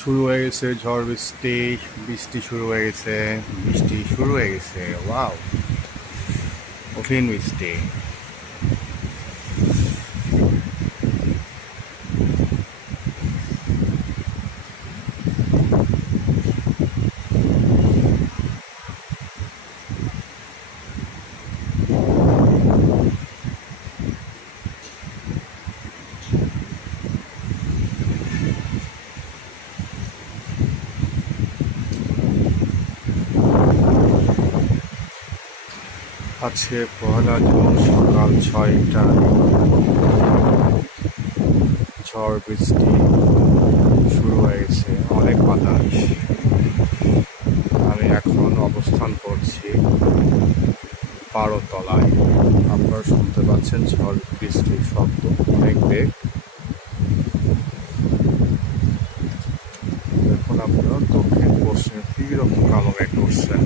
শুরু হয়ে গেছে ঝড় বৃষ্টি। বৃষ্টি শুরু হয়ে গেছে। বৃষ্টি শুরু হয়ে গেছে। ওয়াও, কঠিন বৃষ্টি। আছে পহেলা জুন সকাল 6টা। ঝড় বৃষ্টি শুরু হয়ে গেছে, অনেক বাতাস। আমি এখন অবস্থান করছি 12তলায়। আপনারা শুনতে পাচ্ছেন ঝড় বৃষ্টির শব্দ, অনেক বেগ। দেখুন আপনারা দক্ষিণ পশ্চিমে কিরকম কালো মেঘ করছে।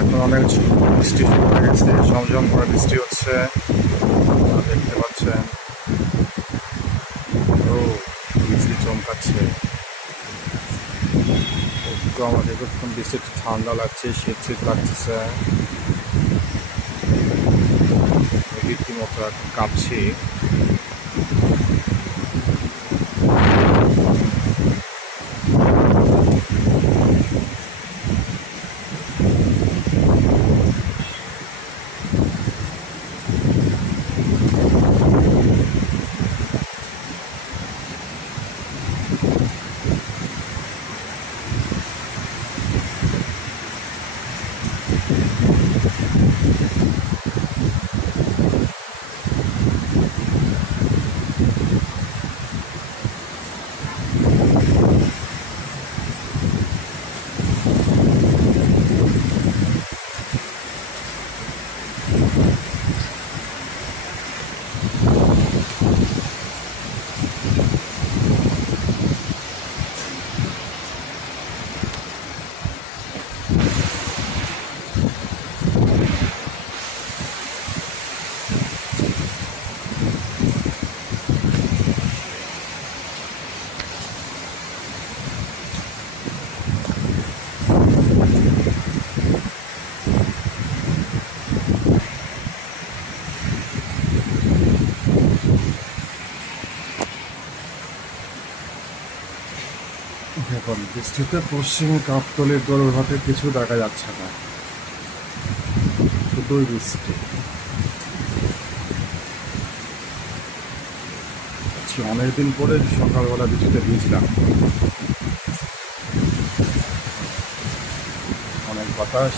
এখন অনেক বৃষ্টি শুরু হয়ে গেছে, ঝমঝম করে বৃষ্টি হচ্ছে, দেখতে পাচ্ছেন। ও, বৃষ্টি চমকাচ্ছে। একটু আমাদের যখন বৃষ্টি একটু ঠান্ডা লাগছে, শীত শীত লাগতেছে, রীতিমতো এখন কাঁপছি। এখন বৃষ্টিতে পশ্চিম কাপ্তলির গরুরহাটে কিছু দেখা যাচ্ছে না, শুধুই বৃষ্টি। অনেকদিন পরে সকালবেলা বৃষ্টিতে ভিজলাম, অনেক বাতাস।